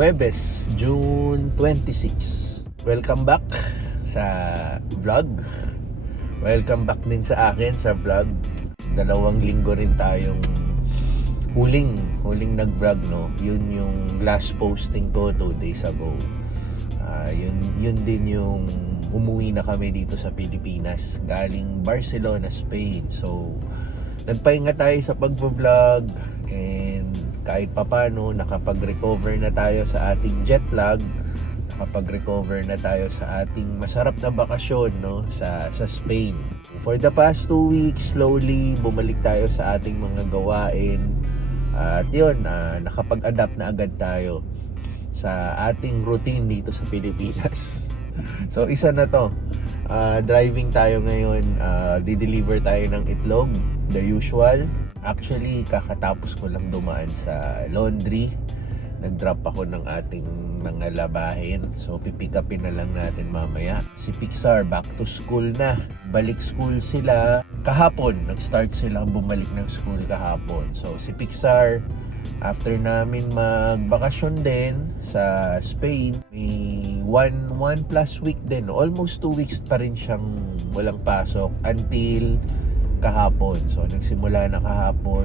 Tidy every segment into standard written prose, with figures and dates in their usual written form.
Huwebes, June 26. Welcome back sa vlog. Welcome back din sa akin sa vlog. 2 linggo rin tayong huling nag-vlog, no? Yun yung last posting ko 2 days ago. Yun din yung umuwi na kami dito sa Pilipinas galing Barcelona, Spain. So nagpahinga tayo sa pag-vlog and kahit papano nakapag-recover na tayo sa ating jet lag, nakapag-recover na tayo sa ating masarap na bakasyon, no, sa Spain. For the past 2 weeks, slowly bumalik tayo sa ating mga gawain at yun, nakapag-adapt na agad tayo sa ating routine dito sa Pilipinas. So isa na to, driving tayo ngayon, di-deliver tayo ng itlog, the usual. Actually, kakatapos ko lang dumaan sa laundry. Nag-drop ako ng ating mga labahin. So, pipick upin na lang natin mamaya. Si Pixar, back to school na. Balik school sila kahapon. Nag-start sila bumalik ng school kahapon. So, si Pixar, after namin magbakasyon din sa Spain, may 1+ week din. Almost 2 weeks pa rin siyang walang pasok until kahapon. So nagsimula na kahapon,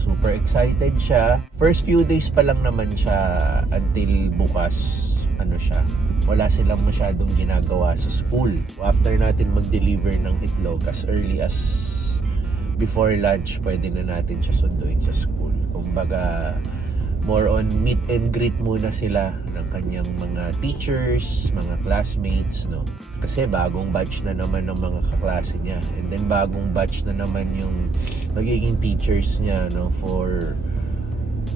super excited siya. First few days pa lang naman siya until bukas, wala silang masyadong ginagawa sa school. After natin mag-deliver ng itlog, as early as before lunch, pwede na natin siya sunduin sa school. Kumbaga, more on meet and greet muna sila ng kanyang mga teachers, mga classmates, no? Kasi bagong batch na naman ng mga kaklase niya. And then bagong batch na naman yung magiging teachers niya, no? For,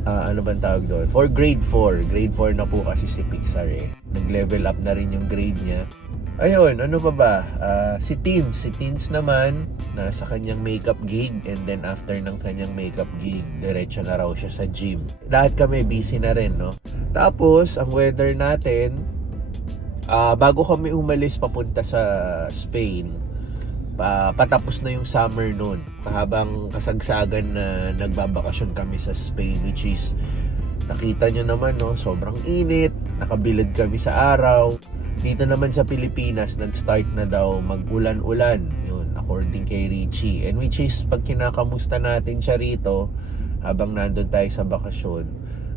ano bang tawag doon? For grade 4. Grade 4 na po kasi si Pixar eh. Nag-level up na rin yung grade niya. Ayun, ano pa ba? Si Teens naman, nasa kanyang makeup gig, and then after ng kanyang makeup gig, diretso na raw siya sa gym. Lahat kami busy na rin, no? Tapos, ang weather natin, bago kami umalis papunta sa Spain, patapos na yung summer noon. Habang kasagsagan na nagbabakasyon kami sa Spain, which is, nakita nyo naman, no? Sobrang init, nakabilad kami sa araw. Dito naman sa Pilipinas, nag-start na daw mag-ulan-ulan, yun, according kay Richie. And which is, pag kinakamusta natin siya rito, habang nandun tayo sa bakasyon,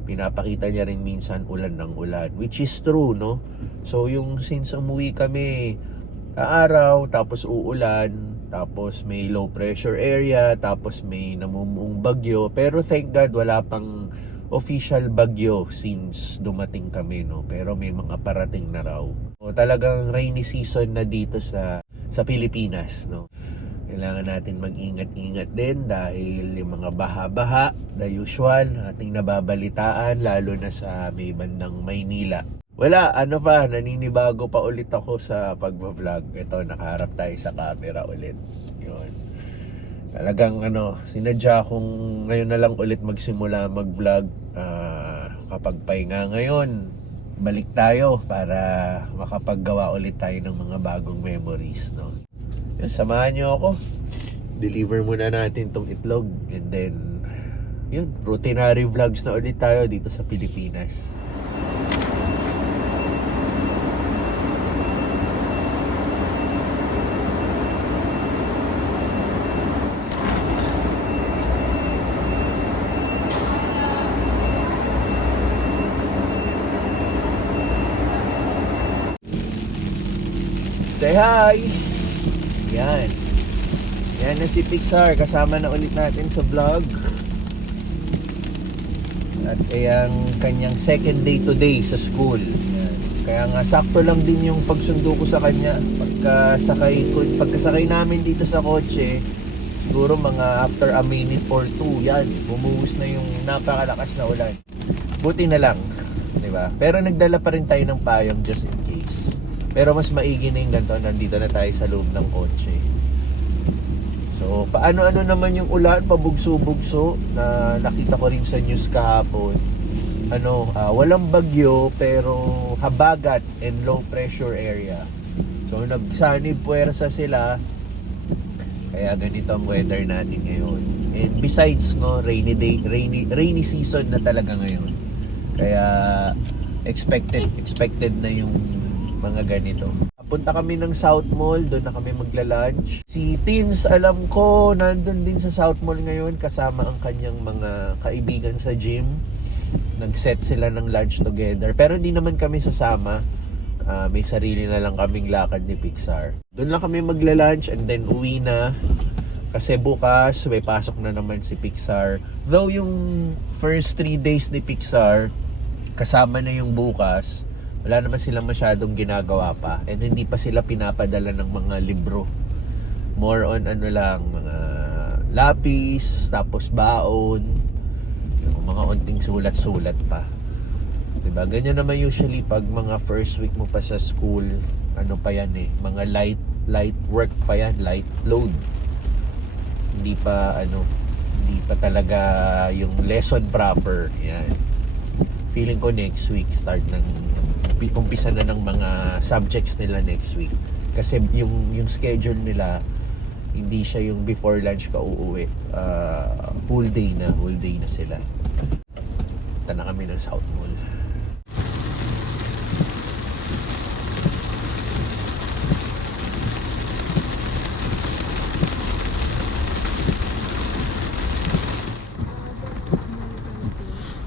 pinapakita niya rin minsan ulan ng ulan, which is true, no? So yung since umuwi kami araw, tapos uulan, tapos may low pressure area, tapos may namumuong bagyo, pero thank God wala pang official bagyo since dumating kami, no? Pero may mga parating na raw. O talagang rainy season na dito sa Pilipinas, no? Kailangan natin mag-ingat-ingat din dahil yung mga baha-baha, the usual, ating nababalitaan, lalo na sa may bandang Maynila. Wala, naninibago pa ulit ako sa pag-vlog. Ito, nakaharap tayo sa camera ulit. Yun. Talagang sinadya kong ngayon na lang ulit magsimula mag-vlog. Kapag pahinga ngayon, balik tayo para makapaggawa ulit tayo ng mga bagong memories, no? Yun, samahan nyo ako. Deliver muna natin tong itlog, and then yun, routinary vlogs na ulit tayo dito sa Pilipinas. Say hi! Yan. Yan na si Pixar. Kasama na ulit natin sa vlog. At ang kanyang second day today sa school. Yan. Kaya nga sakto lang din yung pagsundo ko sa kanya. Pagkasakay namin dito sa kotse, siguro mga after a minute or 2, yan, bumuhos na yung napakalakas na ulan. Buti na lang, di ba? Pero nagdala pa rin tayo ng payong just in case. Pero mas maigi na yung ganito, nandito na tayo sa loob ng kotse. So, paano-ano naman yung ulan, pabugso-bugso, na nakita ko rin sa news kahapon. Walang bagyo, pero habagat and low pressure area. So, nagsanib puwersa sila. Kaya ganito ang weather natin ngayon. And besides, rainy season na talaga ngayon. Kaya expected na yung mga ganito. Punta kami ng South Mall, doon na kami magla-lunch. Si Teens, alam ko, nandun din sa South Mall ngayon kasama ang kanyang mga kaibigan sa gym. Nag-set sila ng lunch together. Pero hindi naman kami sasama. May sarili na lang kaming lakad ni Pixar. Doon lang kami magla-lunch and then uwi na. Kasi bukas, may pasok na naman si Pixar. Though yung first 3 days ni Pixar, kasama na yung bukas, wala naman silang masyadong ginagawa pa. And hindi pa sila pinapadala ng mga libro. More on ano lang, mga lapis, tapos baon, yung mga unting sulat-sulat pa. Diba? Ganyan naman usually pag mga first week mo pa sa school, ano pa yan eh, mga light work pa yan, light load. Hindi pa talaga yung lesson proper. Yan. Feeling ko next week umpisa na ng mga subjects nila next week. Kasi yung schedule nila hindi siya yung before lunch ka uuwi. Whole day na sila. Punta na kami ng South Mall.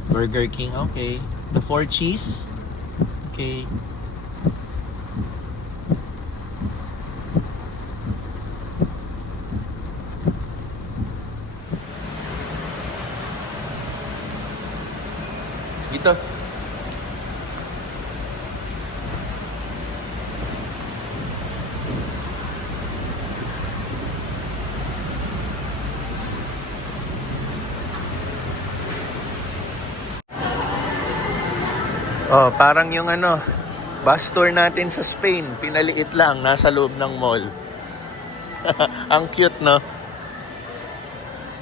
Burger King, okay. The 4 cheese? Okay. Dito. Oh, parang yung bus tour natin sa Spain, pinaliit lang, nasa loob ng mall. Ang cute, no?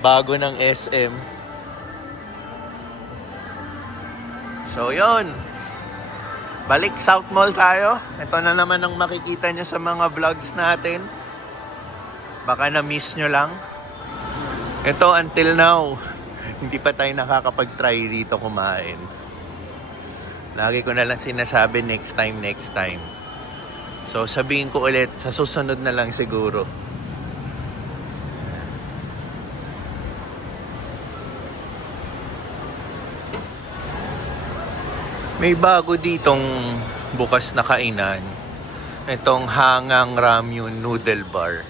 Bago ng SM. So, yun. Balik South Mall tayo. Ito na naman ang makikita nyo sa mga vlogs natin. Baka na-miss nyo lang. Ito, until now, hindi pa tayo nakakapag-try dito kumain. Lagi ko na lang sinasabi next time. So sabihin ko ulit, sa susunod na lang siguro. May bago ditong bukas na kainan. Itong Hangang Ramyun Noodle Bar.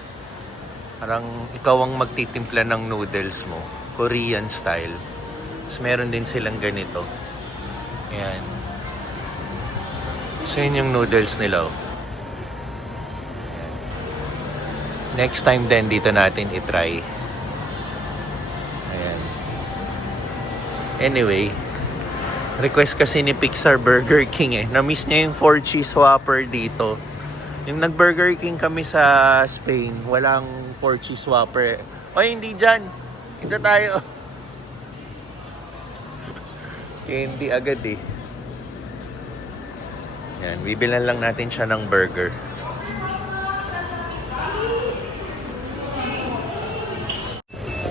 Parang ikaw ang magtitimpla ng noodles mo. Korean style. Tapos meron din silang ganito. Ayan. So yun yung noodles nila. Next time din dito natin itry. Ayan. Anyway, request kasi ni Pixar Burger King eh. Na-miss niya yung 4 cheese Whopper dito. Yung nag-Burger King kami sa Spain, walang 4 cheese Whopper. O hindi dyan. Ito tayo. Candy agad eh. Yan, bibilan lang natin siya ng burger.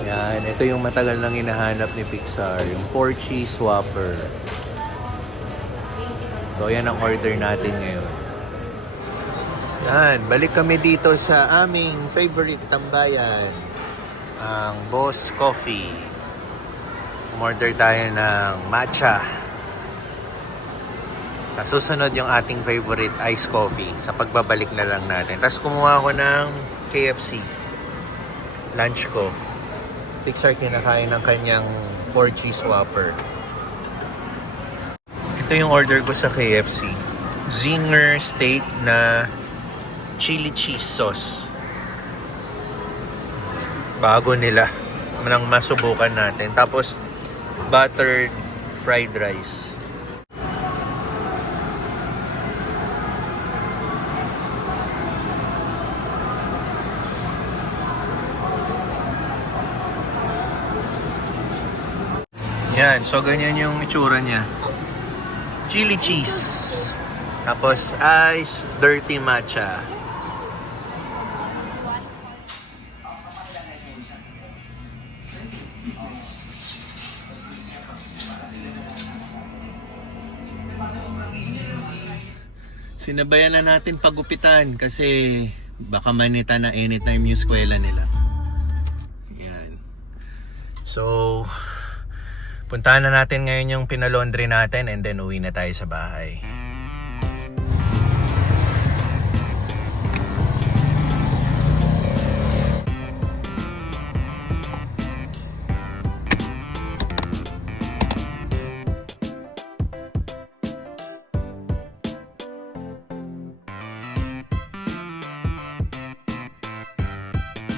Yan, ito yung matagal nang hinahanap ni Pixar, yung 4 cheese Whopper. So, yan ang order natin ngayon. Yan, balik kami dito sa aming favorite tambayan, ang Boss Coffee. Umorder tayo ng matcha. Susunod yung ating favorite iced coffee sa pagbabalik na lang natin. Tapos kumuha ako ng KFC. Lunch ko. Pixar kinakain ng kanyang 4 cheese Whopper. Ito yung order ko sa KFC. Zinger steak na chili cheese sauce. Bago nila. Manang masubukan natin. Tapos buttered fried rice. Yan, so ganyan yung itsura niya. Chili cheese. Tapos ice, dirty matcha. Sinabayan na natin pagupitan kasi baka manita na anytime yung eskwela nila. Yan. So, puntahan na natin ngayon yung pinalaundry natin and then uwi na tayo sa bahay.